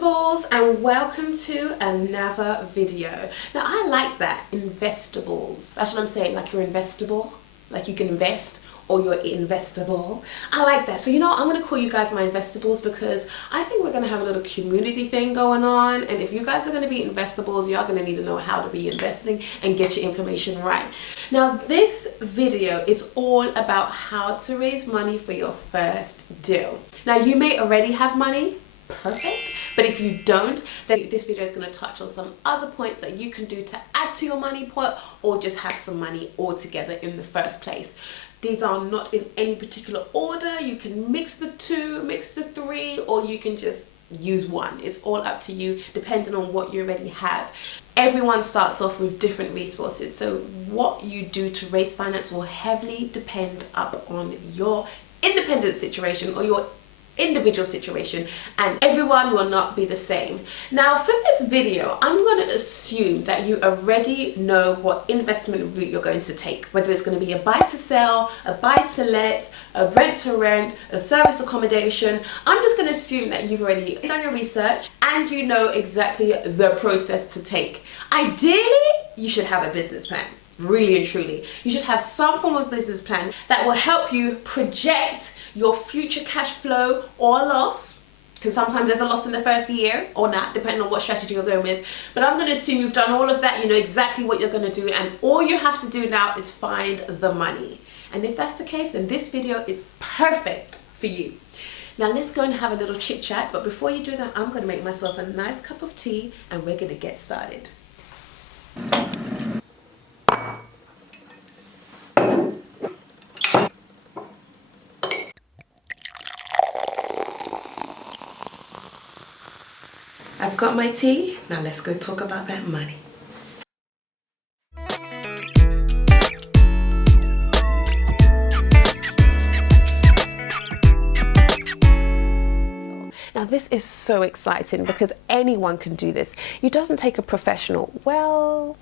Investables, and welcome to another video. Now I like that, Investables. That's what I'm saying, like you're investable, like you can invest, or you're investable. I like that. So you know what? I'm gonna call you guys my Investables because I think we're gonna have a little community thing going on, and if you guys are gonna be Investables, you're gonna need to know how to be investing and get your information right. Now this video is all about how to raise money for your first deal. Now you may already have money, perfect, but if you don't, then this video is going to touch on some other points that you can do to add to your money pot or just have some money altogether in the first place. These are not in any particular order. You can mix the two, mix the three, or you can just use one. It's all up to you depending on what you already have. Everyone starts off with different resources, so what you do to raise finance will heavily depend upon your independent situation or your individual situation, and everyone will not be the same. Now for this video, I'm going to assume that you already know what investment route you're going to take, whether it's going to be a buy to sell, a buy to let, a rent to rent, a service accommodation. I'm just going to assume that you've already done your research and you know exactly the process to take. Ideally, you should have a business plan. Really and truly, you should have some form of business plan that will help you project your future cash flow or loss, because sometimes there's a loss in the first year or not, depending on what strategy you're going with. But I'm going to assume you've done all of that, you know exactly what you're going to do, and all you have to do now is find the money. And if that's the case, then this video is perfect for you. Now let's go and have a little chit chat, but before you do that, I'm going to make myself a nice cup of tea and we're going to get started. I've got my tea, now let's go talk about that money. Now this is so exciting because anyone can do this. It doesn't take a professional. Well,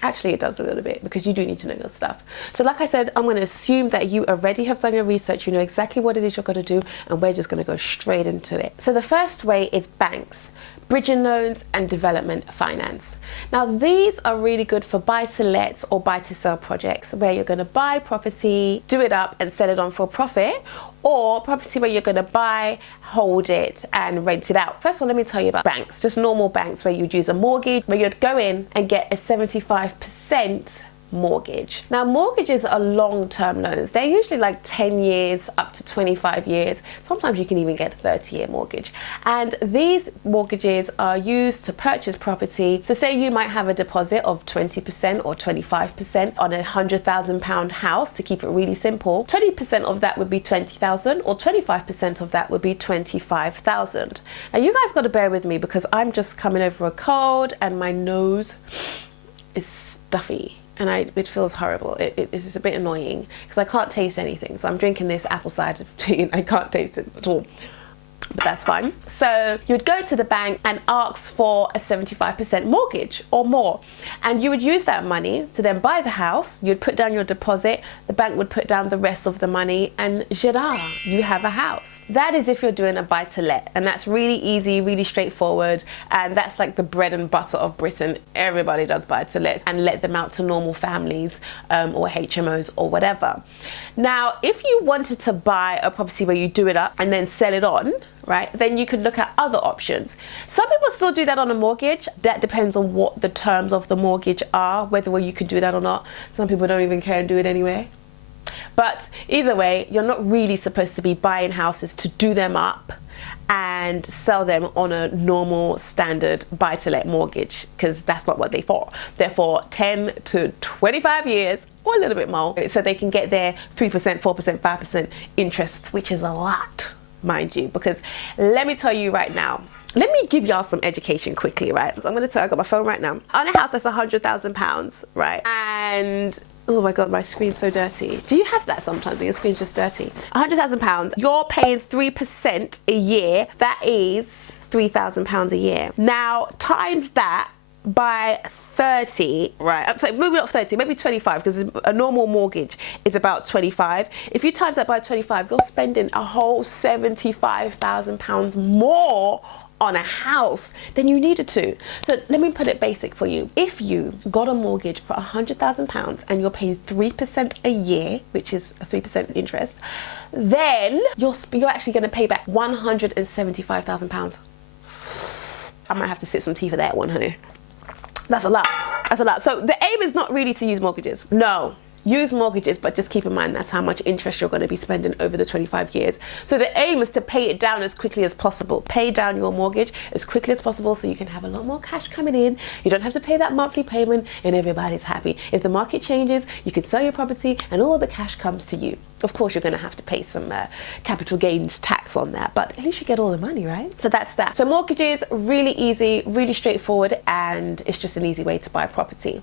actually it does a little bit because you do need to know your stuff. So like I said, I'm going to assume that you already have done your research, you know exactly what it is you're going to do, and we're just going to go straight into it. So the first way is banks, bridging loans and development finance. Now these are really good for buy-to-let or buy-to-sell projects where you're going to buy property, do it up and sell it on for profit, or property where you're going to buy, hold it and rent it out. First of all, let me tell you about banks, just normal banks where you'd use a mortgage, where you'd go in and get a 75% mortgage. Now mortgages are long-term loans. They're usually like 10 years up to 25 years. Sometimes you can even get a 30-year mortgage. And these mortgages are used to purchase property. So say you might have a deposit of 20% or 25% on a £100,000 house, to keep it really simple. 20% of that would be 20,000 or 25% of that would be 25,000. Now you guys got to bear with me because I'm just coming over a cold and my nose is stuffy. And it feels horrible. It's a bit annoying because I can't taste anything. So I'm drinking this apple cider tea and I can't taste it at all. But that's fine. So you would go to the bank and ask for a 75% mortgage or more. And you would use that money to then buy the house. You'd put down your deposit. The bank would put down the rest of the money and jada, you have a house. That is if you're doing a buy to let. And that's really easy, really straightforward. And that's like the bread and butter of Britain. Everybody does buy to let and let them out to normal families or HMOs or whatever. Now, if you wanted to buy a property where you do it up and then sell it on, right, then you could look at other options. Some people still do that on a mortgage. That depends on what the terms of the mortgage are, whether you can do that or not. Some people don't even care and do it anyway. But either way, you're not really supposed to be buying houses to do them up and sell them on a normal standard buy-to-let mortgage, because that's not what they're for. They're for 10 to 25 years or a little bit more, so they can get their 3%, 4%, 5% interest, which is a lot, mind you, because let me tell you right now, let me give y'all some education quickly, right? So I'm going to tell you, I got my phone right now. On a house that's £100,000, right? And oh my God, my screen's so dirty. Do you have that sometimes when your screen's just dirty? £100,000, you're paying 3% a year. That is £3,000 a year. Now, times that by 30, right? I'm sorry, maybe not 30, maybe 25, because a normal mortgage is about 25. If you times that by 25, you're spending a whole £75,000 more on a house than you needed to. So let me put it basic for you. If you got a mortgage for £100,000 and you're paying 3% a year, which is a 3% interest, then you're actually going to pay back £175,000. I might have to sip some tea for that one, honey. That's a lot. That's a lot. So the aim is not really to use mortgages. No. Use mortgages, but just keep in mind that's how much interest you're going to be spending over the 25 years. So the aim is to pay it down as quickly as possible. Pay down your mortgage as quickly as possible so you can have a lot more cash coming in. You don't have to pay that monthly payment and everybody's happy. If the market changes, you can sell your property and all the cash comes to you. Of course, you're going to have to pay some capital gains tax on that, but at least you get all the money, right? So that's that. So mortgages, really easy, really straightforward, and it's just an easy way to buy a property.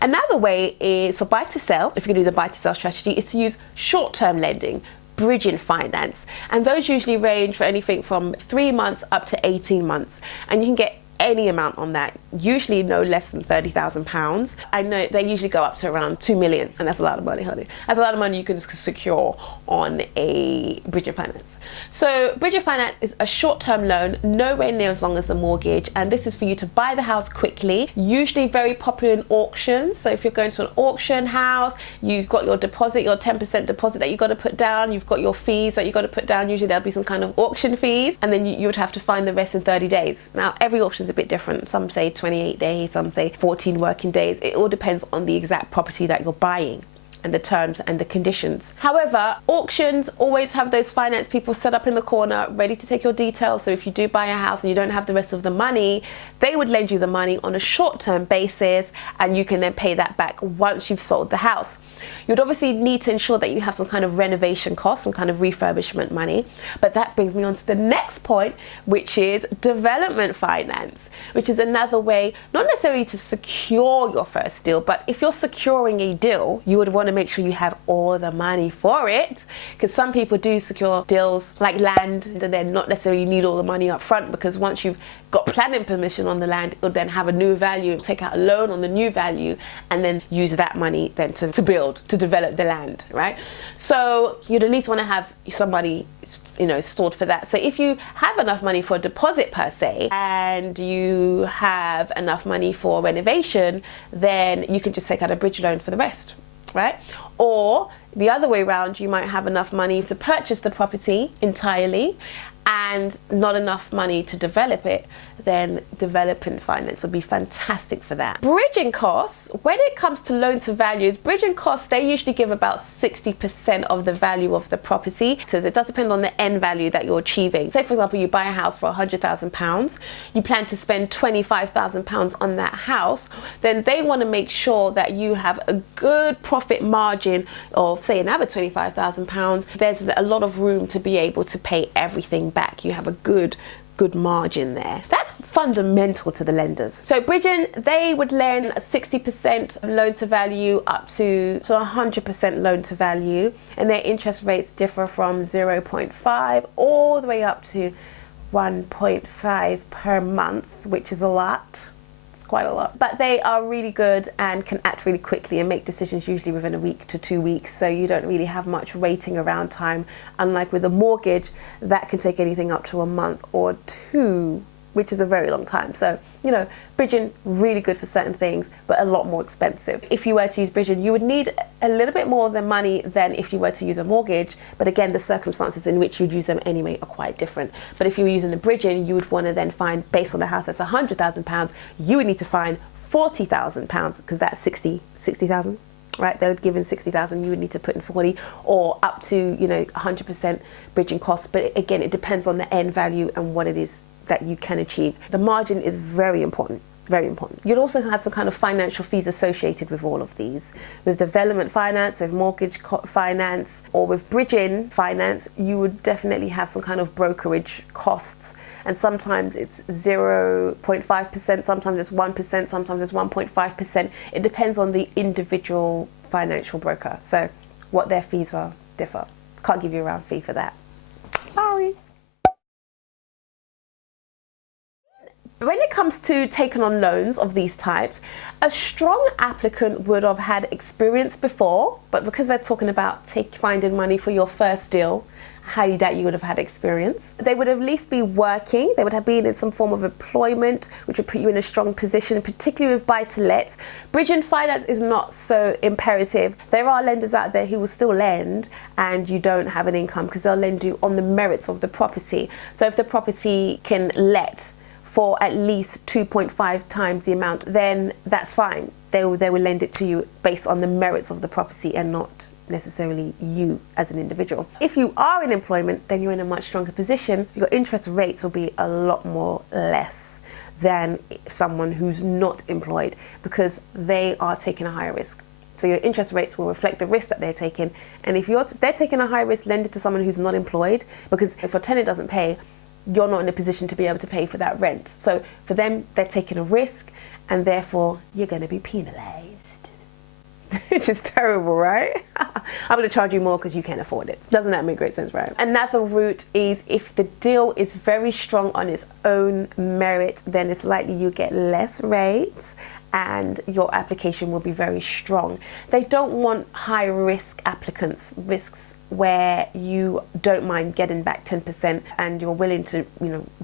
Another way is for buy to sell. If you're going to do the buy to sell strategy, is to use short-term lending, bridging finance, and those usually range for anything from 3 months up to 18 months, and you can get any amount on that, usually no less than £30,000. I know they usually go up to around 2 million, and that's a lot of money, honey. That's a lot of money you can secure on a bridging finance. So bridging finance is a short-term loan, nowhere near as long as the mortgage, and this is for you to buy the house quickly, usually very popular in auctions. So if you're going to an auction house, you've got your deposit, your 10% deposit that you've got to put down, you've got your fees that you've got to put down, usually there'll be some kind of auction fees, and then you would have to find the rest in 30 days. Now, every auction is a bit different. Some say 28 days, some say 14 working days. It all depends on the exact property that you're buying and the terms and the conditions. However, auctions always have those finance people set up in the corner ready to take your details. So if you do buy a house and you don't have the rest of the money, they would lend you the money on a short-term basis, and you can then pay that back once you've sold the house. You'd obviously need to ensure that you have some kind of renovation cost, some kind of refurbishment money. But that brings me on to the next point, which is development finance, which is another way, not necessarily to secure your first deal, but if you're securing a deal, you would want to make sure you have all the money for it, because some people do secure deals like land and then not necessarily need all the money up front, because once you've got planning permission on the land, it will then have a new value, take out a loan on the new value, and then use that money then to build, to develop the land, right? So you'd at least want to have somebody, you know, stored for that. So if you have enough money for a deposit per se, and you have enough money for renovation, then you can just take out a bridge loan for the rest, right? Or the other way around, you might have enough money to purchase the property entirely and not enough money to develop it, then development finance would be fantastic for that. Bridging costs, when it comes to loan to values, bridging costs, they usually give about 60% of the value of the property. So it does depend on the end value that you're achieving. Say for example, you buy a house for £100,000, you plan to spend £25,000 on that house, then they want to make sure that you have a good profit margin of say another £25,000. There's a lot of room to be able to pay everything back. You have a good margin there. That's fundamental to the lenders. So bridging, they would lend a 60% loan to value up to 100% loan to value, and their interest rates differ from 0.5 all the way up to 1.5 per month, which is a lot. Quite a lot, but they are really good and can act really quickly and make decisions usually within a week to 2 weeks, so you don't really have much waiting around time, unlike with a mortgage that can take anything up to a month or two, which is a very long time. So, you know, bridging, really good for certain things, but a lot more expensive. If you were to use bridging, you would need a little bit more than money than if you were to use a mortgage, but again, the circumstances in which you'd use them anyway are quite different. But if you were using a bridging, you would want to then find, based on the house that's £100,000, you would need to find £40,000, because that's 60,000. Right, they're given 60,000, you would need to put in 40, or up to, you know, 100% bridging costs. But again, it depends on the end value and what it is that you can achieve. The margin is very important. Very important. You'd also have some kind of financial fees associated with all of these. With development finance, with mortgage finance, or with bridging finance, you would definitely have some kind of brokerage costs. And sometimes it's 0.5%, sometimes it's 1%, sometimes it's 1.5%. It depends on the individual financial broker. So what their fees are differ. Can't give you a round fee for that. Sorry. When it comes to taking on loans of these types, a strong applicant would have had experience before, but because we're talking about finding money for your first deal, I highly doubt you would have had experience. They would at least be working. They would have been in some form of employment, which would put you in a strong position, particularly with buy-to-let. Bridging finance is not so imperative. There are lenders out there who will still lend and you don't have an income because they'll lend you on the merits of the property. So if the property can let for at least 2.5 times the amount, then that's fine. They will lend it to you based on the merits of the property and not necessarily you as an individual. If you are in employment, then you're in a much stronger position. So your interest rates will be a lot more less than someone who's not employed because they are taking a higher risk. So your interest rates will reflect the risk that they're taking. And if they're taking a high risk, lend it to someone who's not employed, because if a tenant doesn't pay, you're not in a position to be able to pay for that rent. So for them, they're taking a risk and therefore you're going to be penalized. Which is terrible, right? I'm going to charge you more because you can't afford it. Doesn't that make great sense, right? Another route is if the deal is very strong on its own merit, then it's likely you get less rates and your application will be very strong. They don't want high risk applicants, risks where you don't mind getting back 10% and you're willing to,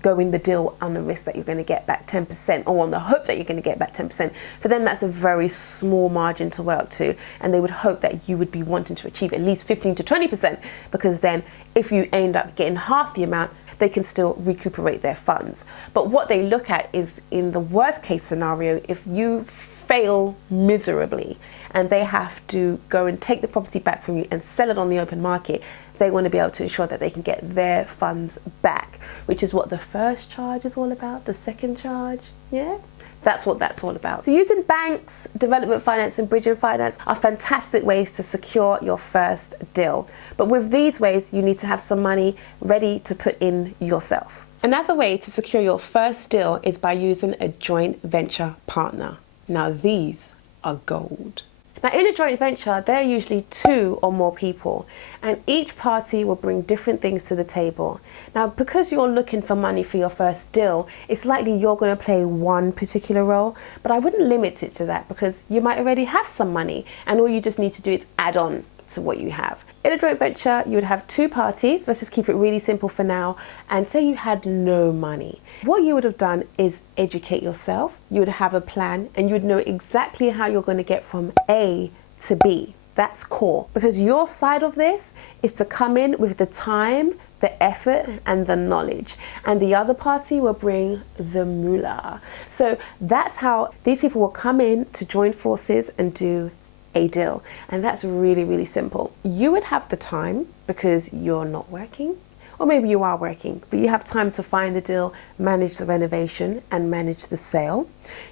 go in the deal on the risk that you're going to get back 10% or on the hope that you're going to get back 10%. For them, that's a very small margin to work to, and they would hope that you would be wanting to achieve at least 15 to 20%, because then if you end up getting half the amount, they can still recuperate their funds. But what they look at is, in the worst case scenario, if you fail miserably and they have to go and take the property back from you and sell it on the open market, they want to be able to ensure that they can get their funds back, which is what the first charge is all about, the second charge, yeah? That's what that's all about. So using banks, development finance and bridging finance are fantastic ways to secure your first deal. But with these ways, you need to have some money ready to put in yourself. Another way to secure your first deal is by using a joint venture partner. Now these are gold. Now in a joint venture, there are usually 2 or more people, and each party will bring different things to the table. Now because you're looking for money for your first deal, it's likely you're going to play one particular role, but I wouldn't limit it to that because you might already have some money and all you just need to do is add on to what you have. In a joint venture, you would have 2 parties. Let's just keep it really simple for now. And say you had no money. What you would have done is educate yourself. You would have a plan and you would know exactly how you're going to get from A to B. That's core, because your side of this is to come in with the time, the effort and the knowledge, and the other party will bring the moolah. So that's how these people will come in to join forces and do a deal. And that's really, really simple. You would have the time because you're not working, or maybe you are working, but you have time to find the deal, manage the renovation and manage the sale.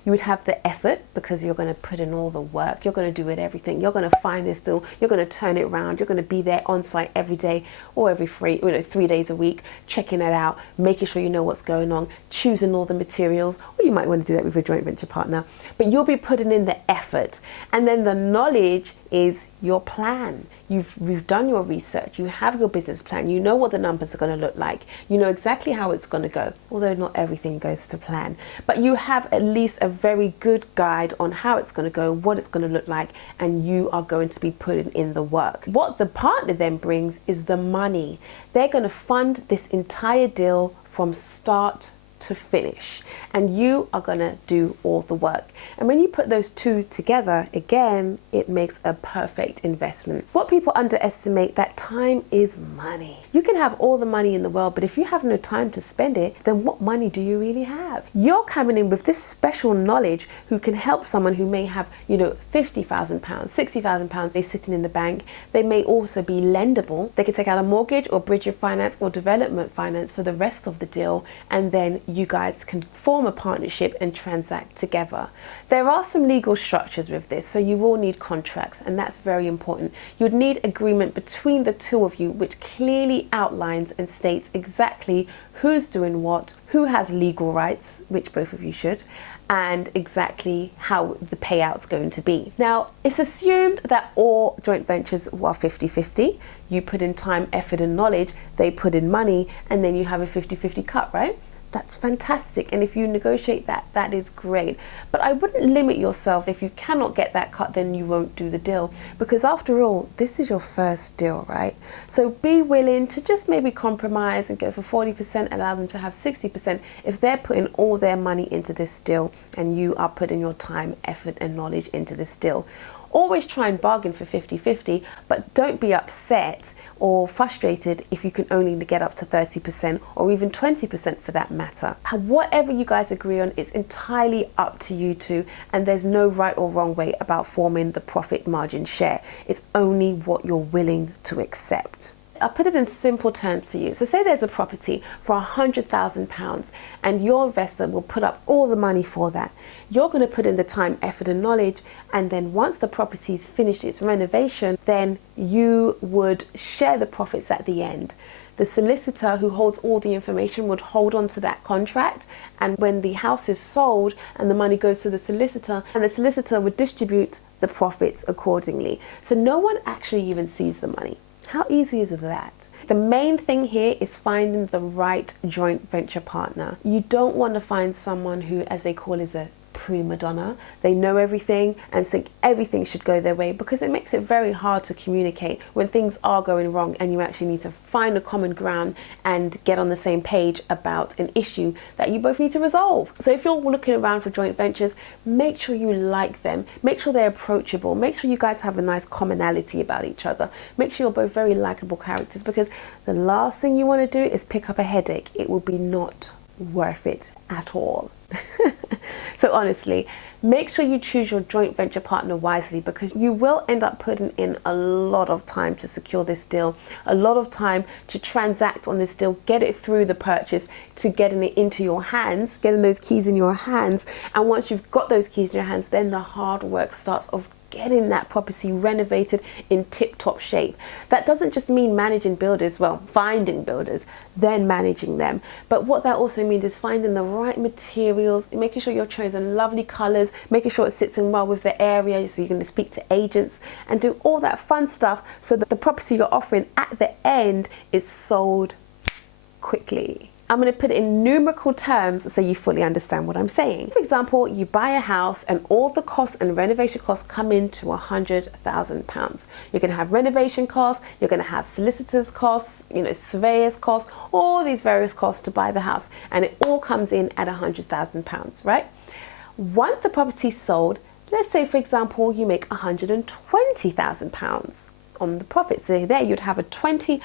You would have the effort because you're going to put in all the work. You're going to do it, everything. You're going to find this deal. You're going to turn it around. You're going to be there on site every day or every 3 days a week, checking it out, making sure you know what's going on, choosing all the materials, or you might want to do that with a joint venture partner, but you'll be putting in the effort. And then the knowledge is your plan. You've done your research, you have your business plan, you know what the numbers are going to look like, you know exactly how it's going to go, although not everything goes to plan, but you have at least a very good guide on how it's going to go, what it's going to look like, and you are going to be putting in the work. What the partner then brings is the money. They're going to fund this entire deal from start to finish, and you are going to do all the work. And when you put those 2 together, again, it makes a perfect investment. What people underestimate, that time is money. You can have all the money in the world, but if you have no time to spend it, then what money do you really have? You're coming in with this special knowledge who can help someone who may have, £50,000, £60,000 they're sitting in the bank. They may also be lendable. They can take out a mortgage or bridge your finance or development finance for the rest of the deal, and then you guys can form a partnership and transact together. There are some legal structures with this, so you will need contracts, and that's very important. You'd need agreement between the 2 of you which clearly outlines and states exactly who's doing what, who has legal rights, which both of you should, and exactly how the payout's going to be. Now, it's assumed that all joint ventures are 50-50. You put in time, effort and knowledge, they put in money, and then you have a 50-50 cut, right? that's fantastic. And if you negotiate that, that is great. But I wouldn't limit yourself. If you cannot get that cut, then you won't do the deal. Because after all, this is your first deal, right? So be willing to just maybe compromise and go for 40%, allow them to have 60% if they're putting all their money into this deal and you are putting your time, effort and knowledge into this deal. Always try and bargain for 50-50, but don't be upset or frustrated if you can only get up to 30% or even 20% for that matter. And whatever you guys agree on is entirely up to you two, and there's no right or wrong way about forming the profit margin share. It's only what you're willing to accept. I'll put it in simple terms for you. So say there's a property for £100,000 and your investor will put up all the money for that. You're going to put in the time, effort and knowledge, and then once the property's finished its renovation, then you would share the profits at the end. The solicitor who holds all the information would hold on to that contract, and when the house is sold and the money goes to the solicitor, and the solicitor would distribute the profits accordingly. So no one actually even sees the money. How easy is that? The main thing here is finding the right joint venture partner. You don't want to find someone who, as they call it, is a prima donna. They know everything and think everything should go their way, because it makes it very hard to communicate when things are going wrong and you actually need to find a common ground and get on the same page about an issue that you both need to resolve. So if you're looking around for joint ventures, make sure you like them, make sure they're approachable, make sure you guys have a nice commonality about each other, make sure you're both very likable characters, because the last thing you want to do is pick up a headache. It will be not worth it at all. So honestly, make sure you choose your joint venture partner wisely, because you will end up putting in a lot of time to secure this deal, a lot of time to transact on this deal, get it through the purchase, to getting it into your hands, getting those keys in your hands. And once you've got those keys in your hands, then the hard work starts of getting that property renovated in tip-top shape. That doesn't just mean managing builders, well, finding builders, then managing them. But what that also means is finding the right materials, making sure you're choosing lovely colors, making sure it sits in well with the area, so you're going to speak to agents and do all that fun stuff so that the property you're offering at the end is sold quickly. I'm going to put it in numerical terms so you fully understand what I'm saying. For example, you buy a house and all the costs and renovation costs come into £100,000. You're going to have renovation costs, you're going to have solicitors costs, surveyors costs, all these various costs to buy the house, and it all comes in at £100,000, right? Once the property's sold, let's say for example you make £120,000 on the profit. So there you'd have a 20%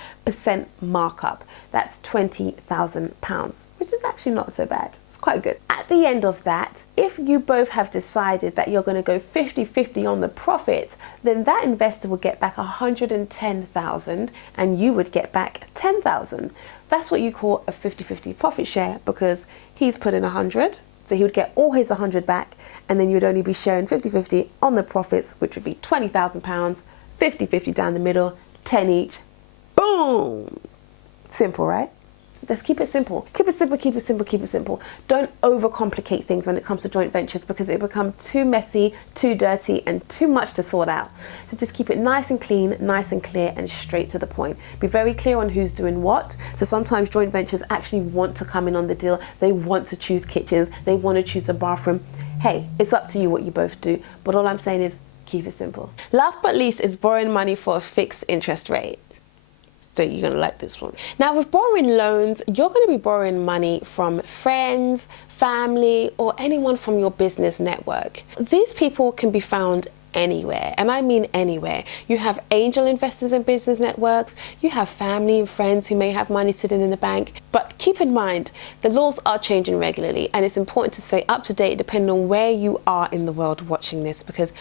markup. That's £20,000, which is actually not so bad. It's quite good. At the end of that, if you both have decided that you're going to go 50-50 on the profit, then that investor will get back 110,000 and you would get back 10,000. That's what you call a 50-50 profit share, because he's put in 100, so he would get all his 100 back, and then you'd only be sharing 50-50 on the profits, which would be £20,000, 50-50 down the middle, 10 each. Boom! Simple, right? Just keep it simple. Keep it simple, keep it simple, keep it simple. Don't overcomplicate things when it comes to joint ventures, because it becomes too messy, too dirty, and too much to sort out. So just keep it nice and clean, nice and clear, and straight to the point. Be very clear on who's doing what. So sometimes joint ventures actually want to come in on the deal. They want to choose kitchens. They want to choose a bathroom. Hey, it's up to you what you both do. But all I'm saying is keep it simple. Last but least is borrowing money for a fixed interest rate. So you're going to like this one. Now with borrowing loans, you're going to be borrowing money from friends, family, or anyone from your business network. These people can be found anywhere, and I mean anywhere. You have angel investors in business networks, you have family and friends who may have money sitting in the bank. But keep in mind, the laws are changing regularly, and it's important to stay up to date depending on where you are in the world watching this, because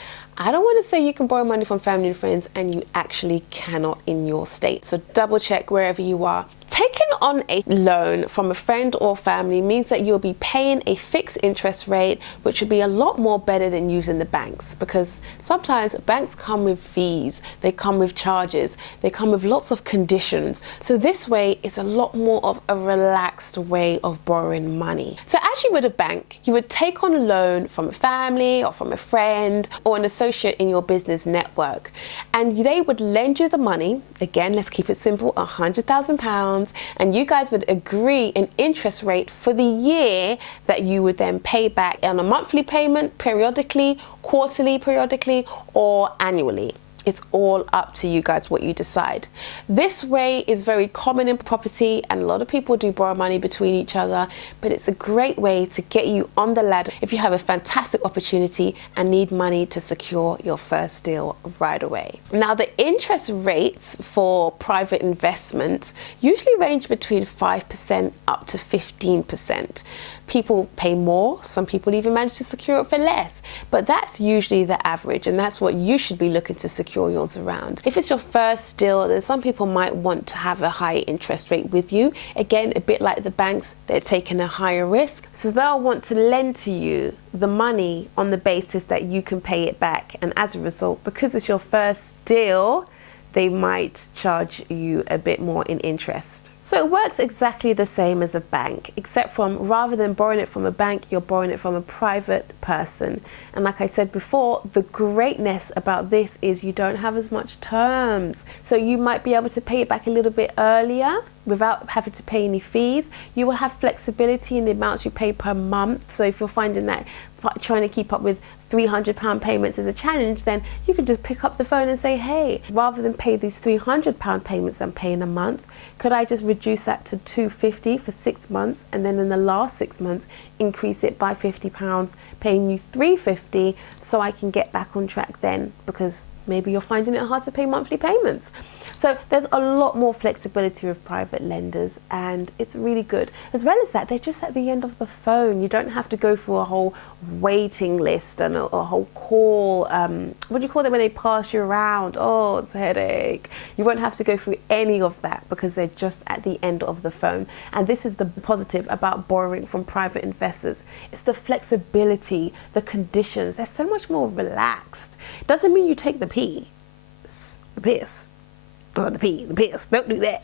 I don't want to say you can borrow money from family and friends and you actually cannot in your state. So double check wherever you are. Taking on a loan from a friend or family means that you'll be paying a fixed interest rate, which would be a lot more better than using the banks, because sometimes banks come with fees, they come with charges, they come with lots of conditions. So this way is a lot more of a relaxed way of borrowing money. So as as you would a bank, you would take on a loan from a family or from a friend or an associate in your business network, and they would lend you the money. Again, let's keep it simple, £100,000, and you guys would agree an interest rate for the year that you would then pay back on a monthly payment, periodically, quarterly, periodically, or annually. It's all up to you guys what you decide. This way is very common in property, and a lot of people do borrow money between each other, but it's a great way to get you on the ladder if you have a fantastic opportunity and need money to secure your first deal right away. Now, the interest rates for private investments usually range between 5% up to 15%. People pay more, some people even manage to secure it for less, but that's usually the average, and that's what you should be looking to secure yours around. If it's your first deal, then some people might want to have a high interest rate with you. Again, a bit like the banks, they're taking a higher risk, so they'll want to lend to you the money on the basis that you can pay it back, and as a result, because it's your first deal, they might charge you a bit more in interest. So it works exactly the same as a bank, except from rather than borrowing it from a bank, you're borrowing it from a private person. And like I said before, the greatness about this is you don't have as much terms. So you might be able to pay it back a little bit earlier without having to pay any fees. You will have flexibility in the amounts you pay per month. So if you're finding that trying to keep up with £300 payments is a challenge, then you can just pick up the phone and say, hey, rather than pay these £300 payments I'm paying a month, could I just reduce that to £250 for 6 months, and then in the last 6 months increase it by £50, paying you £350, so I can get back on track then, because maybe you're finding it hard to pay monthly payments. So there's a lot more flexibility with private lenders, and it's really good. As well as that, they're just at the end of the phone. You don't have to go through a whole waiting list and a whole call. What do you call it when they pass you around? Oh, it's a headache. You won't have to go through any of that because they're just at the end of the phone. And this is the positive about borrowing from private investors. It's the flexibility, the conditions. They're so much more relaxed. Doesn't mean you take the piss. Don't do that.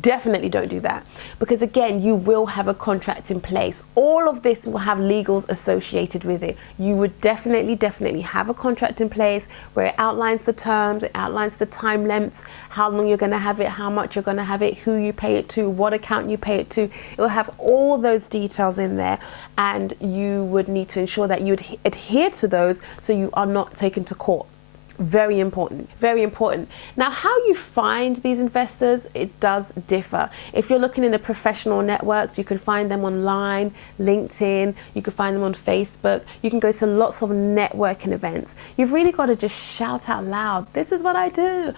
Definitely don't do that, because again, you will have a contract in place. All of this will have legals associated with it. You would definitely have a contract in place where it outlines the terms, it outlines the time lengths, how long you're going to have it, how much you're going to have it, who you pay it to, what account you pay it to. It will have all those details in there, and you would need to ensure that you adhere to those so you are not taken to court. Very important, very important. Now, how you find these investors, it does differ. If you're looking in the professional networks, you can find them online, LinkedIn, you can find them on Facebook, you can go to lots of networking events. You've really got to just shout out loud, this is what I do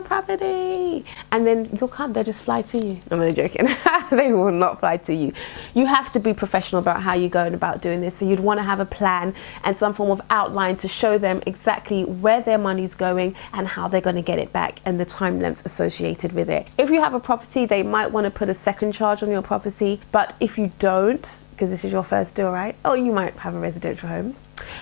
property, and then you'll come, they'll just fly to you. I'm only joking. They will not fly to you. You have to be professional about how you're going about doing this, so you'd want to have a plan and some form of outline to show them exactly where their money's going and how they're going to get it back and the time lengths associated with it. If you have a property, they might want to put a second charge on your property, but if you don't, because this is your first deal, right? Oh, you might have a residential home.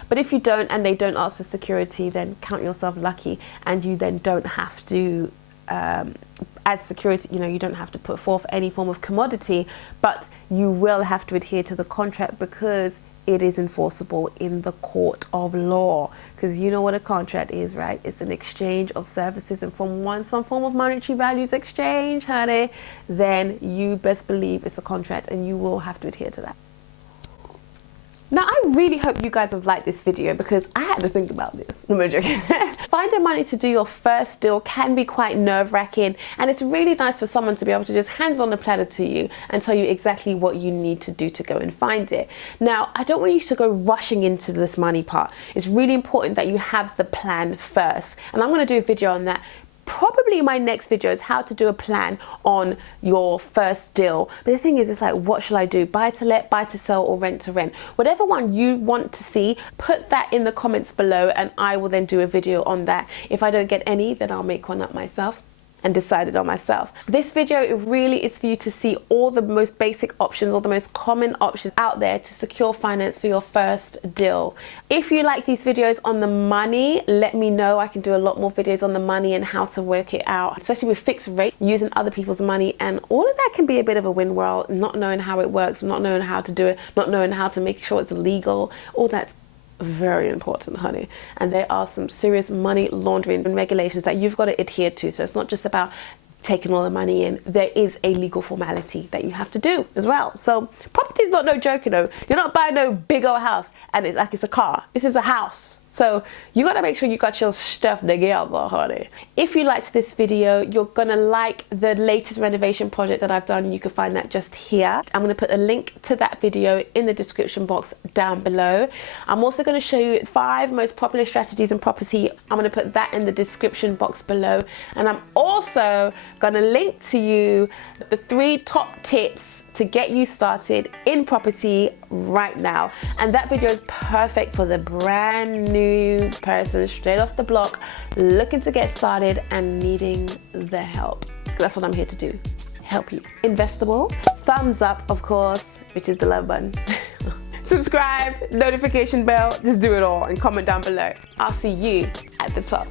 But if you don't and they don't ask for security, then count yourself lucky, and you then don't have to add security. You know, you don't have to put forth any form of commodity, but you will have to adhere to the contract because it is enforceable in the court of law. Because you know what a contract is, right? It's an exchange of services, and from some form of monetary values exchange, honey, then you best believe it's a contract and you will have to adhere to that. Now, I really hope you guys have liked this video because I had to think about this. No, I'm joking. Finding money to do your first deal can be quite nerve-wracking, and it's really nice for someone to be able to just hand it on the platter to you and tell you exactly what you need to do to go and find it. Now, I don't want you to go rushing into this money part. It's really important that you have the plan first, and I'm going to do a video on that. Probably my next video is how to do a plan on your first deal. But the thing is, it's like, what shall I do? Buy to let, buy to sell, or rent to rent? Whatever one you want to see, put that in the comments below and I will then do a video on that. If I don't get any, then I'll make one up myself. and decided on myself. This video, it really is for you to see all the most basic options or the most common options out there to secure finance for your first deal. If you like these videos on the money, let me know. I can do a lot more videos on the money and how to work it out, especially with fixed rate, using other people's money, and all of that can be a bit of a win world, not knowing how it works, not knowing how to do it, not knowing how to make sure it's legal. All that's very important, honey. And there are some serious money laundering regulations that you've got to adhere to. So it's not just about taking all the money in. There is a legal formality that you have to do as well. So property is not no joke, you know. You're not buying no big old house and it's like it's a car. This is a house. So you got to make sure you got your stuff together, honey. If you liked this video, you're going to like the latest renovation project that I've done. You can find that just here. I'm going to put a link to that video in the description box down below. I'm also going to show you 5 most popular strategies in property. I'm going to put that in the description box below. And I'm also going to link to you the 3 top tips to get you started in property right now. And that video is perfect for the brand new person straight off the block looking to get started and needing the help. That's what I'm here to do, help you. Investable, thumbs up, of course, which is the love button. Subscribe, notification bell, just do it all and comment down below. I'll see you at the top.